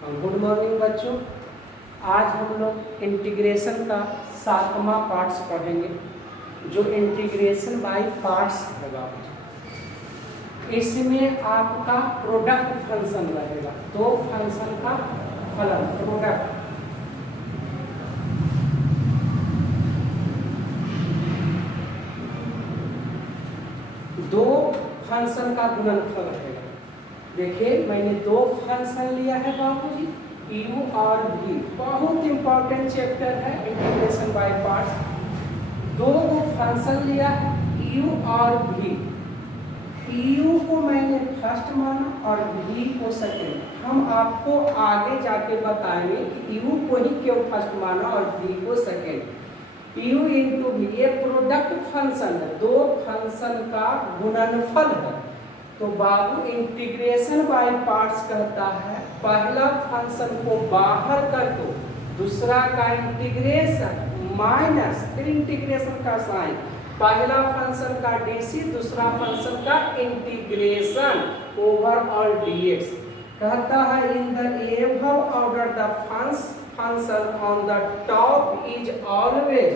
Good morning बच्चों। आज हम लोग इंटीग्रेशन का 7वां पार्ट्स पढ़ेंगे, जो इंटीग्रेशन बाय पार्ट्स होगा। इसमें आपका प्रोडक्ट फंक्शन रहेगा, दो फंक्शन का फलन प्रोडक्ट। दो फंक्शन का गुणनफल रहेगा। देखिए मैंने दो फंक्शन लिया है बाबूजी, u और v। बहुत इंपॉर्टेंट चैप्टर है इंटीग्रेशन बाय पार्ट्स। दो फंक्शन लिया है u और v। u को मैंने फर्स्ट माना और v को सेकंड। हम आपको आगे जाके बताएंगे कि u को ही क्यों फर्स्ट माना और v को सेकंड। u इंटू v ये प्रोडक्ट फंक्शन है, दो फंक्शन का गुणनफल है। तो बाबू इंटीग्रेशन बाय पार्ट्स कहता है पहला फंक्शन को बाहर कर दो, दूसरा का इंटीग्रेशन माइनस फिर इंटीग्रेशन का साइन, पहला फंक्शन का डीसी दूसरा फंक्शन का इंटीग्रेशन ओवर ऑल डीएक्स। कहता है in the above order the function on the top is always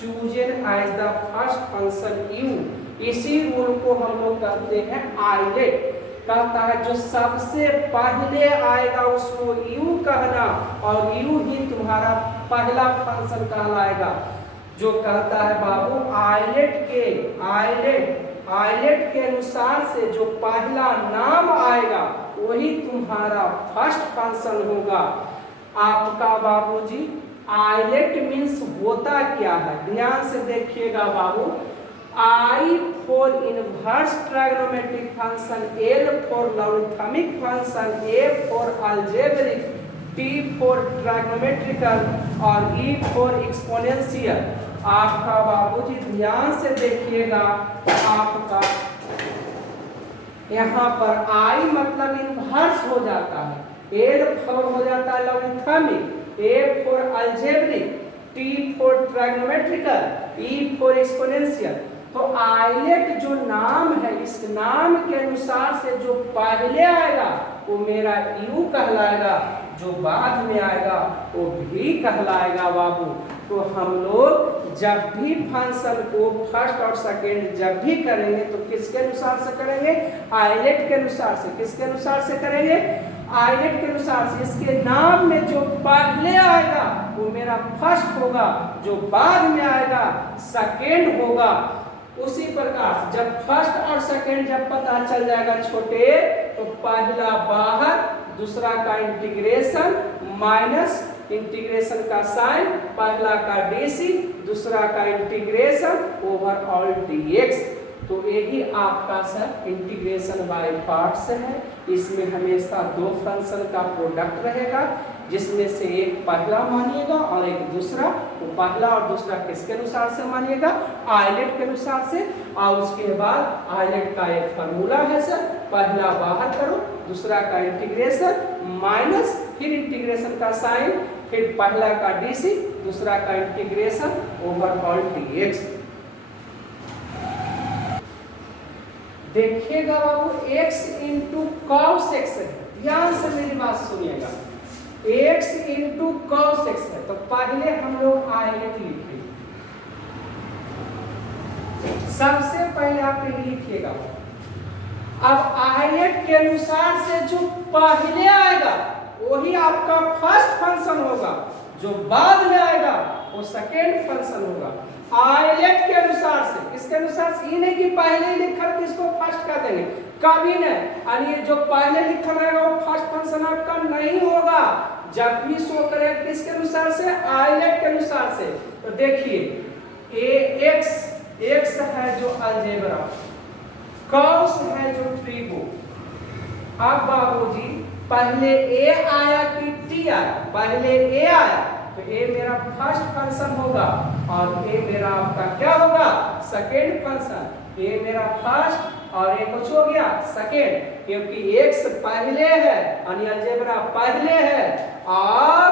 chosen as the first function u। इसी रूल को हम लोग कहते हैं आइलेट। कहता है जो सबसे पहले आएगा उसको u कहना और u ही तुम्हारा पहला फंक्शन कहलाएगा। जो कहता है बाबू आइलेट के अनुसार से जो पहला नाम आएगा वही तुम्हारा फर्स्ट फंक्शन होगा आपका। बाबूजी आइलेट मीन्स होता क्या है, ध्यान से देखिएगा बाबू। I for inverse trigonometric function, L for logarithmic function, A for algebraic, T for trigonometrical और E for exponential। आपका बाबूजी ध्यान से देखिएगा, आपका यहाँ पर I मतलब इन्वर्स हो जाता है, L for हो जाता है logarithmic, A for algebraic, T for trigonometrical, E for exponential। तो आइलेट जो नाम है, इस नाम के अनुसार से जो पहले आएगा वो मेरा u कहलाएगा, जो बाद में आएगा वो v कहलाएगा बाबू। तो हम लोग जब भी फंक्शन को फर्स्ट और सेकंड जब भी करेंगे तो किसके अनुसार से करेंगे, आइलेट के अनुसार से। किसके अनुसार से करेंगे, आइलेट के अनुसार से। इसके नाम में जो पहले आएगा वो मेरा फर्स्ट होगा, जो बाद में आएगा सेकंड होगा। उसी प्रकार जब फर्स्ट और सेकंड जब पता चल जाएगा छोटे, तो पहला बाहर दूसरा का इंटीग्रेशन माइनस इंटीग्रेशन का साइन, पहला का डीसी दूसरा का इंटीग्रेशन ओवर ऑल डीएक्स। तो यही आपका सर इंटीग्रेशन बाय पार्ट्स है। इसमें हमेशा दो फंक्शन का प्रोडक्ट रहेगा, जिसमें से एक पहला मानिएगा और एक दूसरा। तो पहला और दूसरा किसके अनुसार से मानिएगा, आइलेट के अनुसार से। और उसके बाद आइलेट का एक फार्मूला है सर, पहला बाहर करो दूसरा का इंटीग्रेशन माइनस फिर इंटीग्रेशन का साइन, फिर पहला का डीसी दूसरा का इंटीग्रेशन ओवर ऑल डीएक्स। देखिएगा बाबू x इंटू cos x है, ध्यान से मेरी बात सुनिएगा। x इंटू cos x है, तो पहले हम लोग आइलेट लिखेंगे। सबसे पहले आप यही लिखिएगा। अब आइलेट के अनुसार से जो पहले आएगा वही आपका फर्स्ट फंक्शन होगा, जो बाद में आएगा वो सेकेंड फंक्शन होगा। आइलेट के अनुसार से, किसके अनुसार से, ये नहीं कि पहले लिखा तो इसको फर्स्ट कर देंगे, कभी नहीं। और ये जो पहले लिखा रहेगा वो फर्स्ट फंक्शन आपका नहीं होगा। जब भी शो करे किसके अनुसार से, आइलेट के अनुसार से। तो देखिए एक्स है जो अलजेब्रा, कॉस है जो ट्रिगो। अब बाबूजी पहले ए आया कि टी आया, पहले ए आया तो ए मेरा फर्स्ट फंक्शन होगा और ए मेरा आपका क्या होगा, सेकेंड फंक्शन। ए मेरा फर्स्ट और ए कुछ हो गया सेकेंड, क्योंकि एक्स पहले है यानी अलजेब्रा पहले है और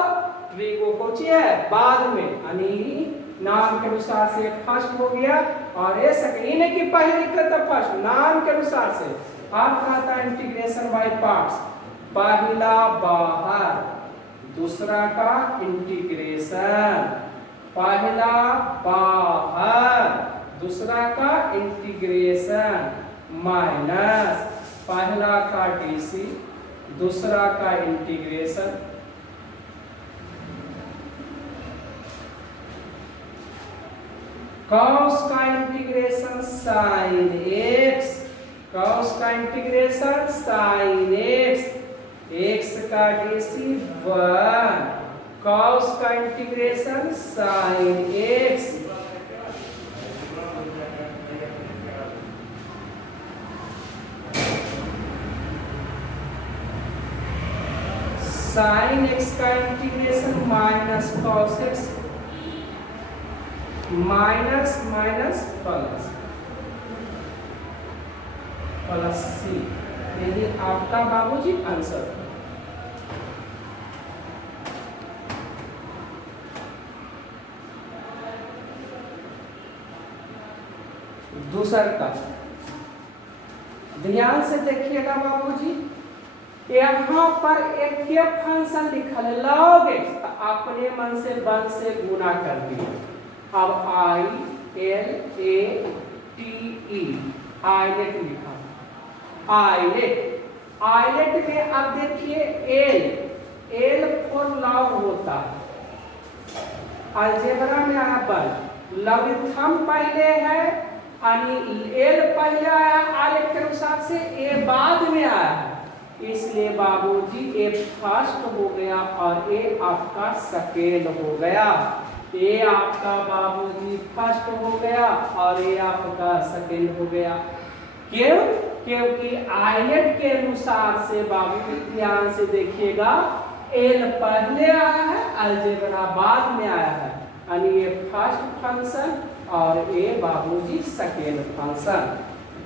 ट्रिगो कुछ है बाद में, यानी नाम के अनुसार से फर्स्ट हो गया और ए सेकेंड। ये नहीं कि पहले लिख रहे थे फर्स्ट, नाम के अनुसार से। आप कहता है इंटीग्रेशन बाय पार्ट्स, पहला बाहर, दूसरा का इंटीग्रेशन, पहला बाहर, दूसरा का इंटीग्रेशन, माइनस पहला का डीसी, दूसरा का इंटीग्रेशन, कॉस का इंटीग्रेशन साइन एक्स, कॉस का इंटीग्रेशन साइन एक्स, एक्स का डीसी 1, कॉस का integration sine x, sine x का integration minus cos x, minus minus plus, plus c, यही आपका बाबूजी आंसर। दूसरा का ध्यान से देखिएगा बाबूजी, यहाँ पर एक के फंक्शन लिखल है log x, तो अपने मन से 1 से गुना कर दिए। अब I L A T E ILATE लिखा, आइलेट, आइलेट में अब देखिए L फॉर लॉग होता है, अलजेब्रा में आया बल, लॉगरिथम पहले है यानी L पहले आया आलेख के अनुसार से, A बाद में आया है, इसलिए बाबूजी A फर्स्ट हो गया और A आपका सेकेंड हो गया। A आपका बाबूजी फर्स्ट हो गया और A आपका सेकेंड हो गया। क्यों? क्योंकि आइलेट के अनुसार से बाबूजी ध्यान से देखिएगा, L पहले आया है, अलजेब्रा बाद में आया है, यानी ये फर्स्ट फंक्शन और A बाबूजी सेकेंड फंक्शन।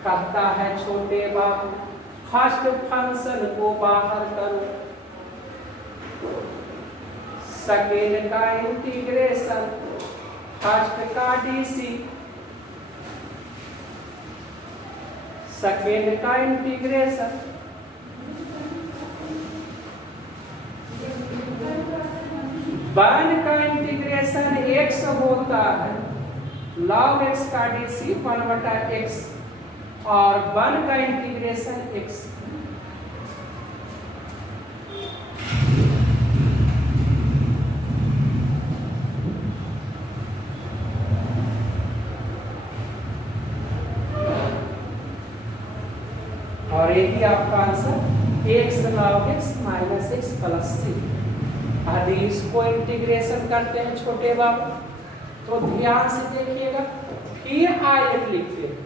कहता है छोटे बाबू फर्स्ट फंक्शन को बाहर करो, सेकेंड का इंटीग्रेशन, फर्स्ट का डीसी, सेकेंड का इंटीग्रेशन, वन का इंटीग्रेशन एक्स होता है, log x का डीसी 1/x और 1 का इंटीग्रेशन x। और ये भी आपका answer x log x minus x plus c. यदि इसको इंटीग्रेशन करते हैं छोटे बाबू, तो ध्यान से देखिएगा, फिर आयत लिखते हैं,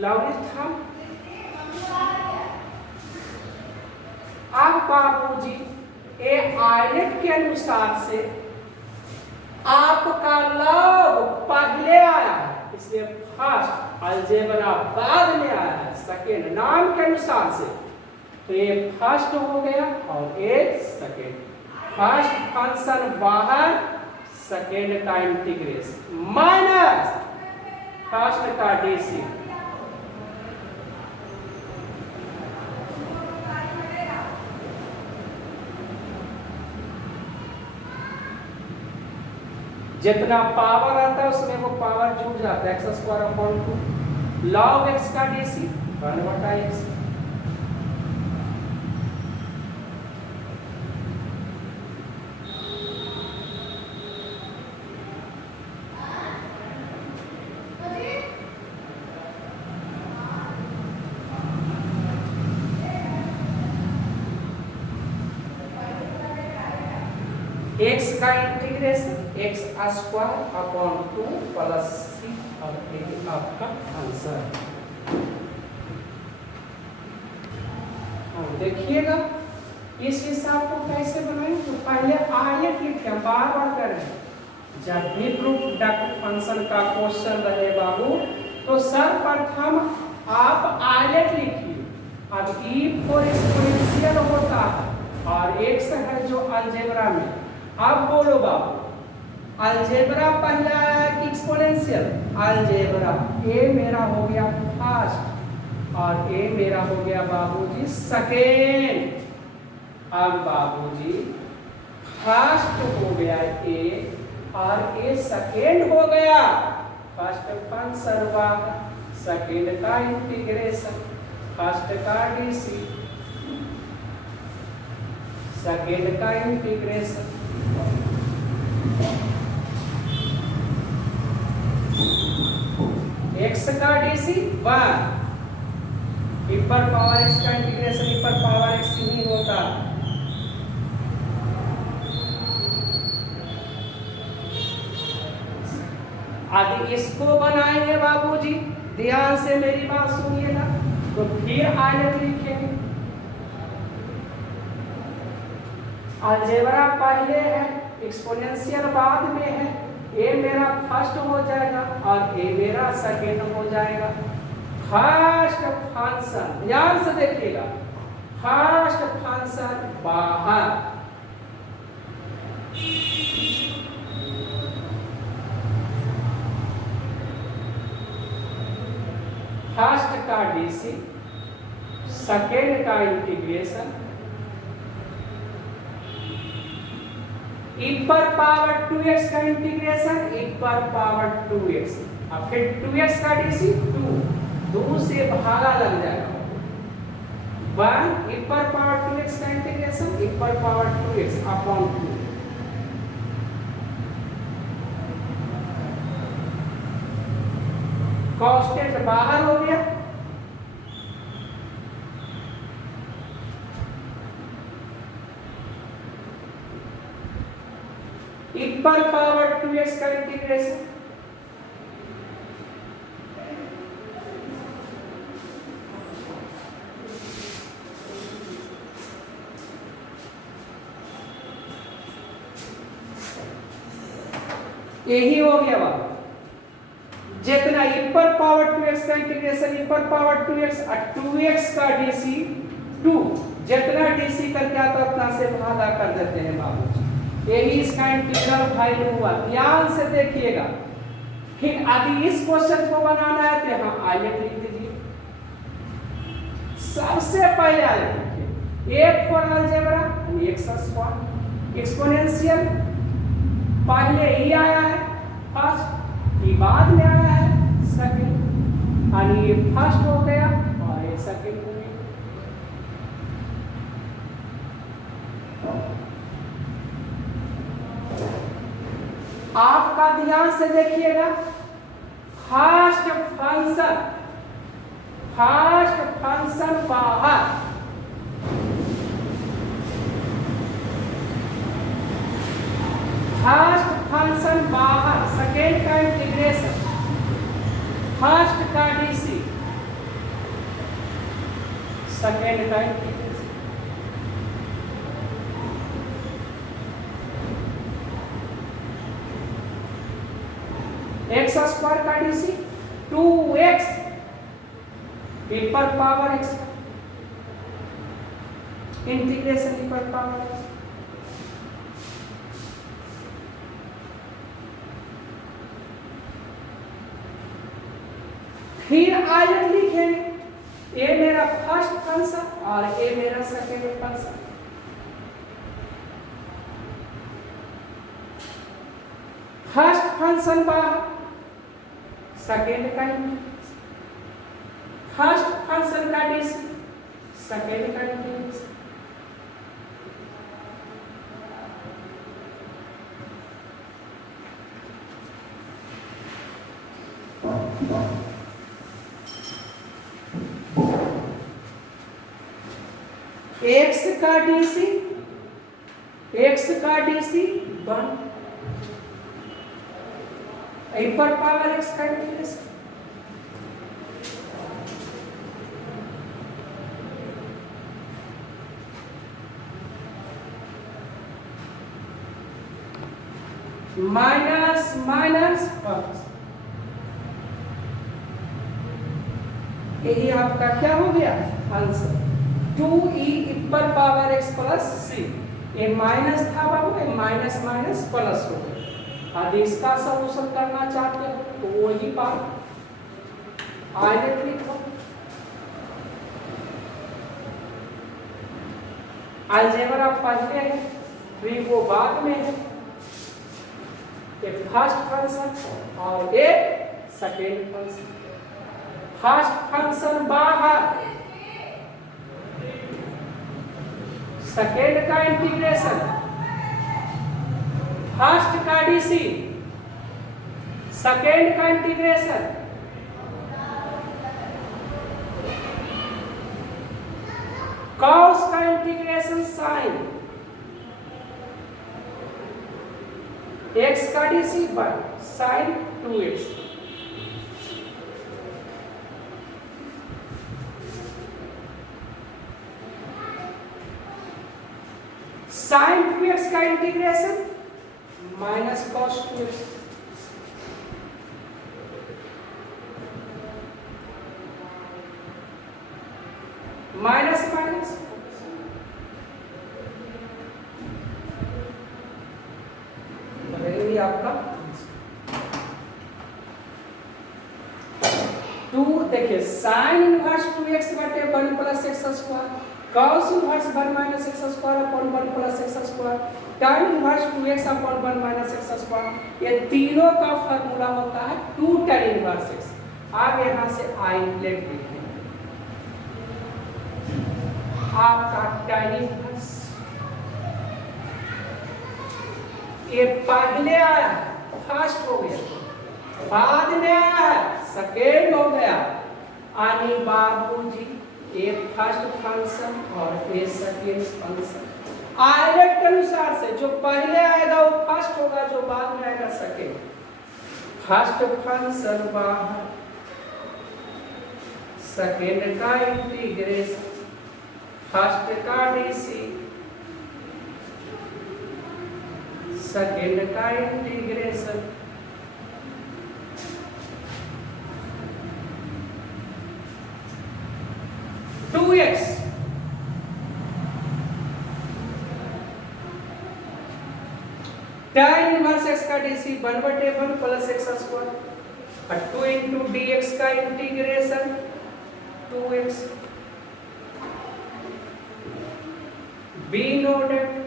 लॉगरिथम। अब बाबूजी ए आयत के अनुसार से आपका लॉग पहले आया है, इसलिए फर्स्ट, अलजेब्रा बाद में आया है, सेकेंड नाम के अनुसार से, तो ये फर्स्ट हो गया और ये सेकेंड। फर्स्ट फंक्शन बाहर, सेकेंड का इंटीग्रेशन माइनस फर्स्ट का डीसी, जितना पावर आता है उसमें वो पावर जुड़ जाता है, x² log x का डीसी 1/x। x का इंटीग्रेशन x² प्लस c, और ये आपका आंसर। देखिएगा इस हिसाब को कैसे बनाएं, तो पहले आयत लिखे, बार बार करें। जब भी प्रोडक्ट फंक्शन का क्वेश्चन रहे बाबू, तो सर्वप्रथम आप आयत लिखिए। अब e फॉर एक्सपोनेंशियल होता है और x है जो अलजेब्रा में। अब बोलो बाबू, अलजेब्रा पहला आया कि एक्सपोनेंशियल? अलजेब्रा, ए मेरा हो गया फर्स्ट, और ए मेरा हो गया बाबूजी सेकेंड। अब बाबूजी फर्स्ट हो गया ए और ए सेकेंड हो गया। फर्स्ट फंक्शन बाहर, सेकेंड का इंटीग्रेशन, फर्स्ट का डीसी, सेकेंड का इंटीग्रेशन, एक्स का डीसी 1, इपर पावर एक्स का इंटीग्रेशन इपर पावर एक्स ही होता। आगे इसको बनाएंगे बाबूजी, ध्यान से मेरी बात सुनिएगा। तो फिर आयत लिखेंगे। अलजेब्रा पहले है, एक्सपोनेंशियल बाद में है। ए मेरा फर्स्ट हो जाएगा और ए मेरा सेकेंड हो जाएगा। फर्स्ट फंक्शन ध्यान से देखिएगा, फर्स्ट फंक्शन बाहर, फर्स्ट का डीसी, सेकेंड का इंटीग्रेशन, इपर पावर 2x का इंटीग्रेशन, इपर पावर 2x, और फिर 2x का डीसी 2 से भागा लग जाएगा 1, इपर पावर 2x का integration e upper power 2x upon 2। Constant बाहर हो गया, इपर पावर 2x का इंटीग्रेशन, यही हो गया बात। जितना इपर पावर 2x का इंटीग्रेशन इपर पावर 2x और 2x का डीसी 2, जितना डीसी करके आता उतना से भागा कर देते हैं बाबू। यही इसका इंटीग्रल वैल्यू हुआ। ध्यान से देखिएगा। फिर यदि इस क्वेश्चन को बनाना है तो यहाँ आयत लिख दीजिए। सबसे पहले आयत लिखिए, A for algebra x square, exponential पहले ई आया है फर्स्ट, ई बाद में आया है सेकंड, और ये फर्स्ट हो गया और ये सेकंड हो गया। आपका ध्यान से देखिएगा, फर्स्ट फंक्शन बाहर, फर्स्ट फंक्शन बाहर, सेकेंड का इंटीग्रेशन, फर्स्ट का डीसी, सेकेंड का इंटीग्रेशन, एक्स स्क्वायर का DC 2x e upper power x, integration e upper power x, फिर आयत लिखेंगे। ए मेरा फर्स्ट फंक्शन और ए मेरा सेकेंड फंक्शन। फर्स्ट फंक्शन बाहर, सेकेंड का इंटीग्रेशन, फर्स्ट फंक्शन का डीसी, सेकेंड का इंटीग्रेशन, एक्स का डीसी, एक्स का डीसी 1 इपर पावर एक्स का इंटीग्रेशन, माइनस माइनस प्लस, यही आपका क्या हो गया answer 2e e upper power x plus c। ये माइनस था बाबू, ये माइनस माइनस प्लस हो गया। यदि इसका सॉल्यूशन करना चाहते हो तो वही बात आयत लिखो, अलजेब्रा पहले है, ट्री वो बाद में है। एक फर्स्ट फंक्शन और एक सेकेंड फंक्शन। फर्स्ट फंक्शन बाहर, सेकेंड का इंटीग्रेशन, फर्स्ट का डीसी, सेकेंड का इंटीग्रेशन, कॉस का इंटीग्रेशन साइन, एक्स का DC by sine 2x, sine 2x का integration minus cos 2x, minus minus आपका 2। देखिए साइन इनवर्स 2x बटे 1 plus x square, cos inverse 1 minus x square upon 1 plus x square, tan inverse 2x upon 1 minus x square. ये तीनों का formula होता है 2 tan inverse x। आप यहां से आई प्लेट लिखें, आपका tan इनवर्स ये पहले आया फर्स्ट हो गया, बाद में आया है सेकेंड हो गया। आनी बाबूजी ये फर्स्ट फंक्शन और ये सेकेंड फंक्शन आयरट के अनुसार से जो पहले आएगा वो फर्स्ट होगा, जो बाद में आएगा सेकेंड। फर्स्ट फंक्शन बाहर, सेकेंड का इंटीग्रेशन, फर्स्ट का डीसी, सेकेंड का integration, two x tan inverse x का डीसी 1/1 प्लस एक्स स्क्वायर और 2 इंटू डी एक्स का integration 2x, be noted.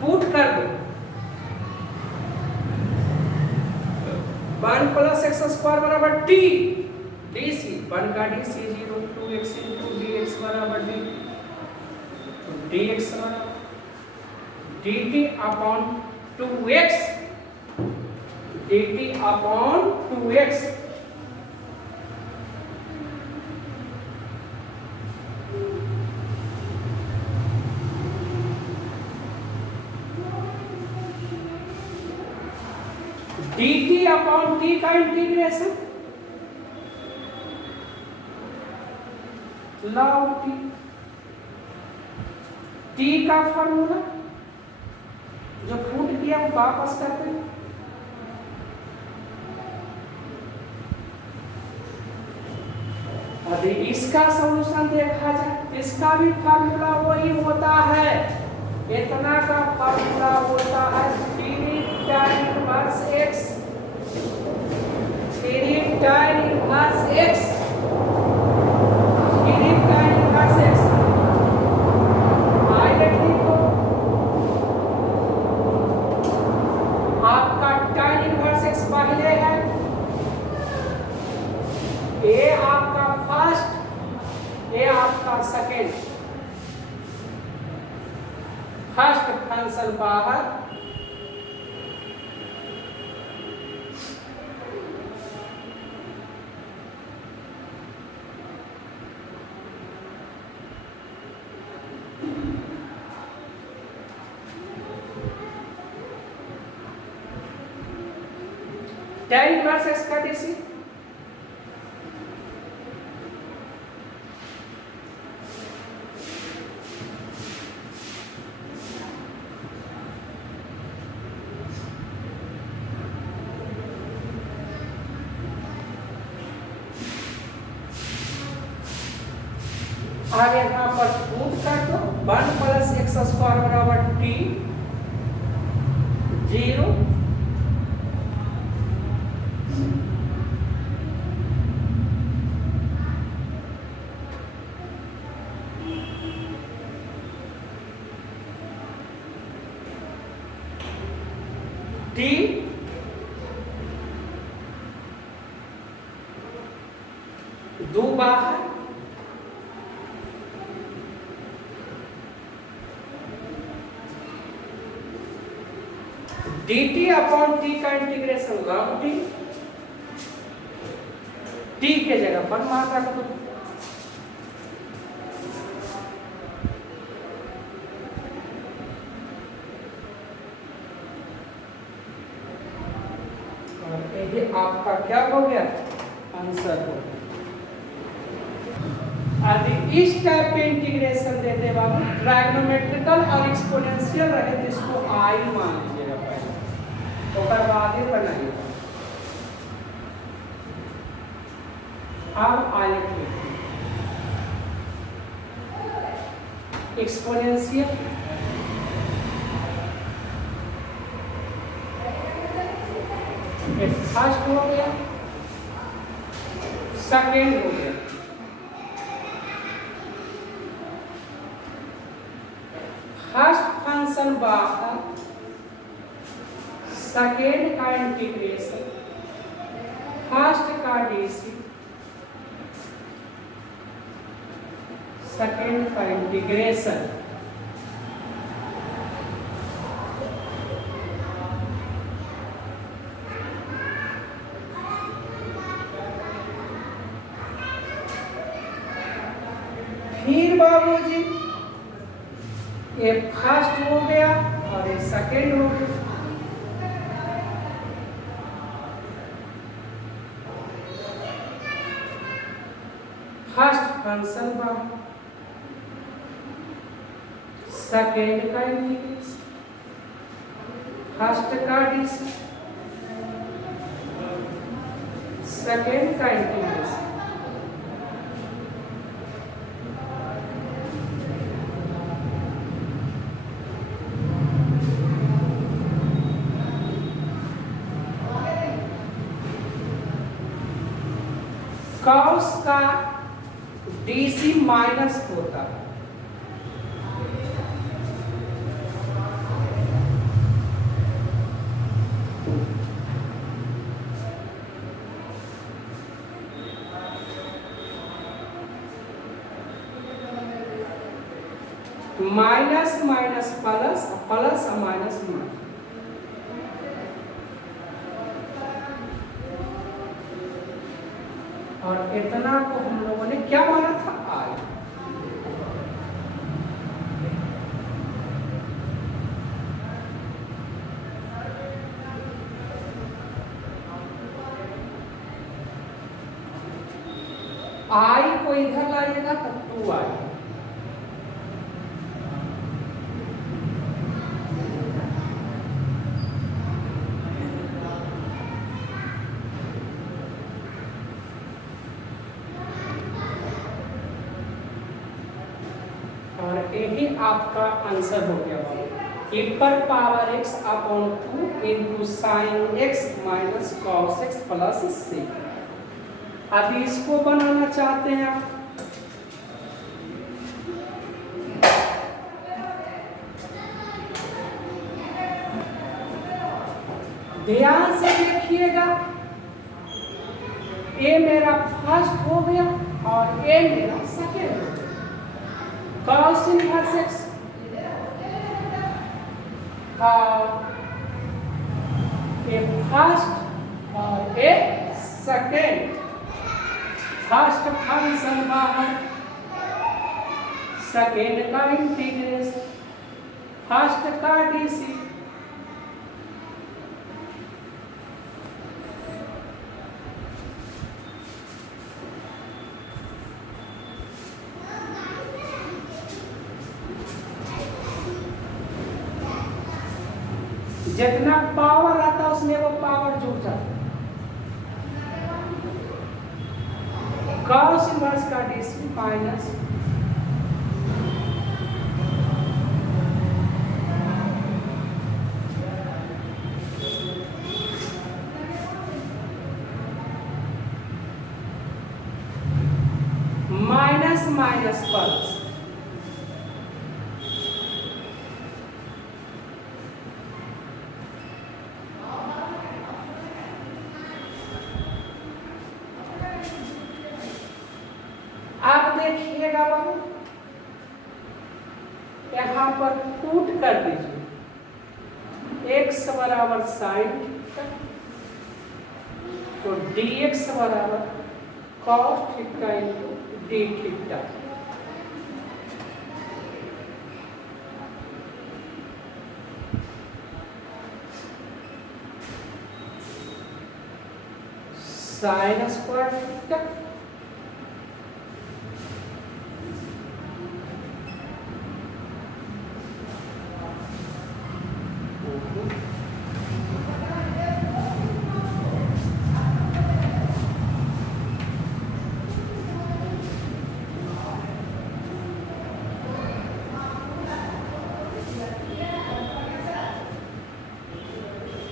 Put कर दो 1 प्लस एक्स स्क्वायर बराबर टी डीसी, 1 का डीसी 0, 2x इंटू dx बराबर डी, तो dx बराबर dt upon 2x, dt upon 2x। dt upon t का इंटीग्रेशन log t, t का फॉर्मूला जो पुट किया वो वापस करते हैं। अभी इसका सॉल्यूशन देखा जाए, इसका भी फार्मूला वही होता है, इतना का फार्मूला होता है 3 tan inverse x, 3 tan inverse x, 3 tan inverse x। Directly को आपका tan इनवर्स x पहले है, ये आपका फर्स्ट, ये आपका सेकेंड। फर्स्ट फंक्शन बाहर, tan इनवर्स x का डीसी, अब यहाँ पर पुट कर दो 1 प्लस एक्स स्क्वायर बराबर टी 0 टी दो बाहर dt अपॉन t का इंटीग्रेशन log t t के जगह पर मान रख दो और ये आपका क्या हो गया आंसर हो गया। यदि इस टाइप के इंटीग्रेशन देते बाबू ट्राइगोनोमेट्रिकल और एक्सपोनेंशियल रहे तो इसको आई मान लीजिएगा पहले तो बाद ही बनाइए। अब आयत एक्सपोनेंशियल फर्स्ट हो गया सेकेंड हो गया फर्स्ट फंक्शन बाहर सेकेंड का इंटीग्रेशन फर्स्ट का डीसी सेकेंड का इंटीग्रेशन फिर बाबूजी ये फर्स्ट हो गया और ये सेकेंड हो गया फर्स्ट फंक्शन बाहर सेकेंड का इंटीग्रेशन फर्स्ट का डीसी सेकेंड का इंटीग्रेशन कॉस का डीसी माइनस होता है minus minus plus plus minus minus और इतना को हम लोगों ने क्या माना था आई आई को इधर लाइएगा तो 2 आई यही आपका आंसर हो गया बाबू e पर power x upon 2 into sine x minus cos x plus c। अब इसको बनाना चाहते हैं आप ध्यान से देखिएगा ए मेरा फर्स्ट हो गया और ए मेरा सेकेंड हो गया cos इनवर्स x ए फर्स्ट और ए सेकेंड फर्स्ट फंक्शन बाहर सेकेंड का इंटीग्रेशन फर्स्ट का डीसी जितना पावर आता है उसमें वो पावर जुड़ जाता है cos इनवर्स का DC minus minus minus plus, आप देखिएगा बाबू यहाँ पर पुट कर दीजिए x बराबर साइन थीटा, तो dx बराबर cos theta into D theta. Sine square theta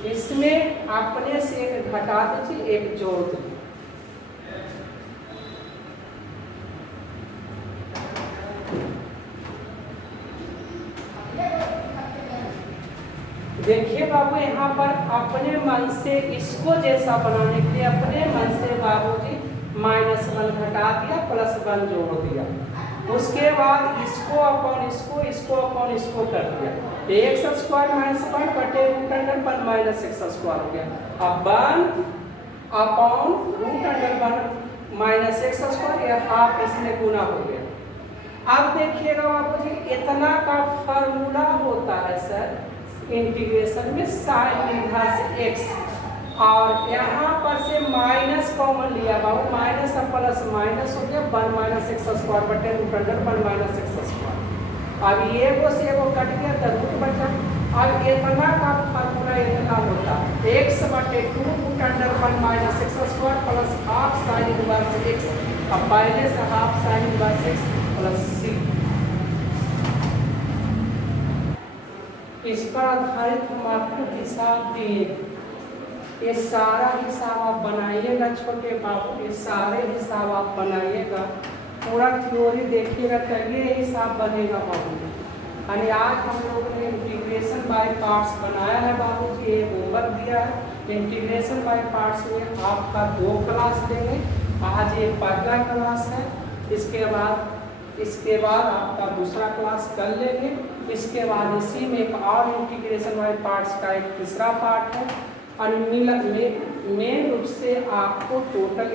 इसमें अपने से एक घटा दीजिए, एक जोड़ दीजिए। देखिए बाबू यहाँ पर अपने मन से इसको जैसा बनाने के लिए अपने मन से बाबूजी -1 घटा दिया, +1 जोड़ दिया। उसके बाद इसको अपॉन इसको, इसको अपॉन इसको कर दिया। एक्स स्क्वायर माइनस 1 बटे root under 1 minus x square हो गया। अब 1 upon root under 1 minus x square, या हाफ इसमें गुना हो गया। अब देखिएगा बाबूजी इतना का फार्मूला होता है सर इंटीग्रेशन में साइन इनवर्स एक्स, और यहाँ पर से माइनस कॉमन लिया बाबू, माइनस और प्लस माइनस हो गया 1 माइनस एक्स स्क्वायर बटे root under 1 minus x square. अब ये वो से वो कट गया तो रूट बचा। अब इतना का फार्मूला इतना होता है एक्स बटे 2 root under 1 minus x square plus half sine inverse x. अब पहले से half sine inverse x plus c. इस पर आधारित हम आपको हिसाब दिए, ये सारा हिसाब आप बनाइएगा छोटे बाबू, ये सारे हिसाब आप बनाइएगा, पूरा थ्योरी देखिएगा तभी ये हिसाब बनेगा बाबू। यानी आज हम लोगों ने इंटीग्रेशन बाय पार्ट्स बनाया है बाबू जी, ये होमवर्क दिया है। इंटीग्रेशन बाय पार्ट्स में आपका 2 क्लास देंगे, आज ये पहला क्लास है, इसके बाद आपका दूसरा क्लास कर लेंगे। इसके बाद इसी में एक और इंटीग्रेशन बाय पार्ट्स का एक तीसरा पार्ट है, और मेन रूप से आपको टोटल